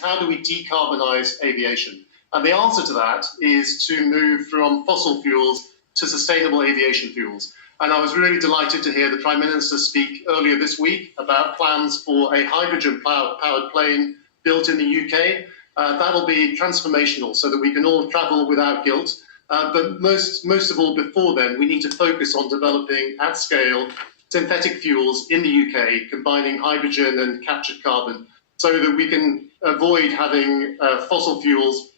how do we decarbonise aviation? And the answer to that is to move from fossil fuels to sustainable aviation fuels. And I was really delighted to hear the Prime Minister speak earlier this week about plans for a hydrogen-powered plane built in the UK. That'll be transformational so that we can all travel without guilt. But most of all, before then, we need to focus on developing at scale synthetic fuels in the UK, combining hydrogen and captured carbon, so that we can avoid having fossil fuels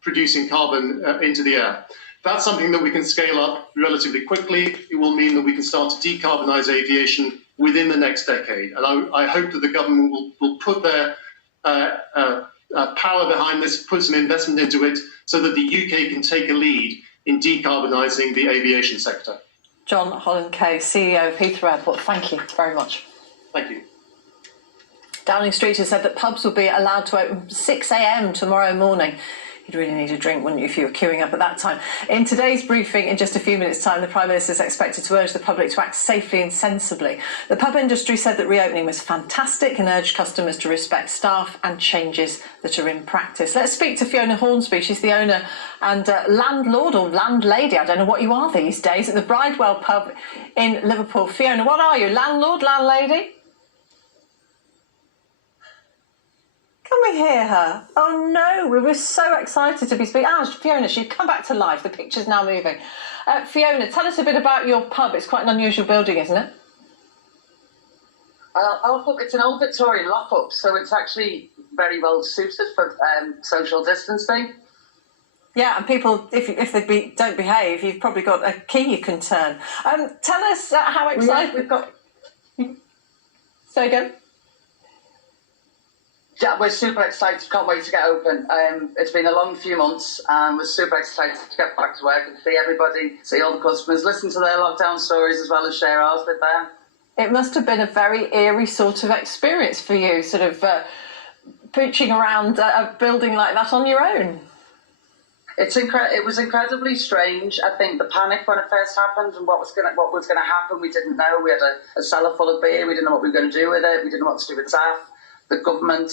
producing carbon into the air. That's something that we can scale up relatively quickly. It will mean that we can start to decarbonise aviation within the next decade. And I hope that the government will put their power behind this, put some investment into it, so that the UK can take a lead in decarbonising the aviation sector. John Holland-Kaye, CEO of Heathrow Airport, thank you very much. Thank you. Downing Street has said that pubs will be allowed to open 6 a.m. tomorrow morning. You'd really need a drink, wouldn't you, if you were queuing up at that time? In today's briefing, in just a few minutes' time, the Prime Minister is expected to urge the public to act safely and sensibly. The pub industry said that reopening was fantastic and urged customers to respect staff and changes that are in practice. Let's speak to Fiona Hornsby. She's the owner and landlord or landlady, I don't know what you are these days, at the Bridewell pub in Liverpool. Fiona, what are you, landlord, landlady? Can we hear her? Oh no, we were so excited to be speaking. Fiona, she's come back to life. The picture's now moving. Fiona, tell us a bit about your pub. It's quite an unusual building, isn't it? It's an old Victorian lock-up, so it's actually very well suited for social distancing. Yeah, and people, if they don't behave, you've probably got a key you can turn. Tell us how excited we've got. Say again. Yeah, we're super excited. Can't wait to get open. It's been a long few months, and we're super excited to get back to work and see everybody, see all the customers, listen to their lockdown stories as well as share ours with them. It must have been a very eerie sort of experience for you, sort of pooching around a building like that on your own. It was incredibly strange. I think the panic when it first happened and what was going to happen, we didn't know. We had a cellar full of beer. We didn't know what we were going to do with it. We didn't know what to do with staff. The government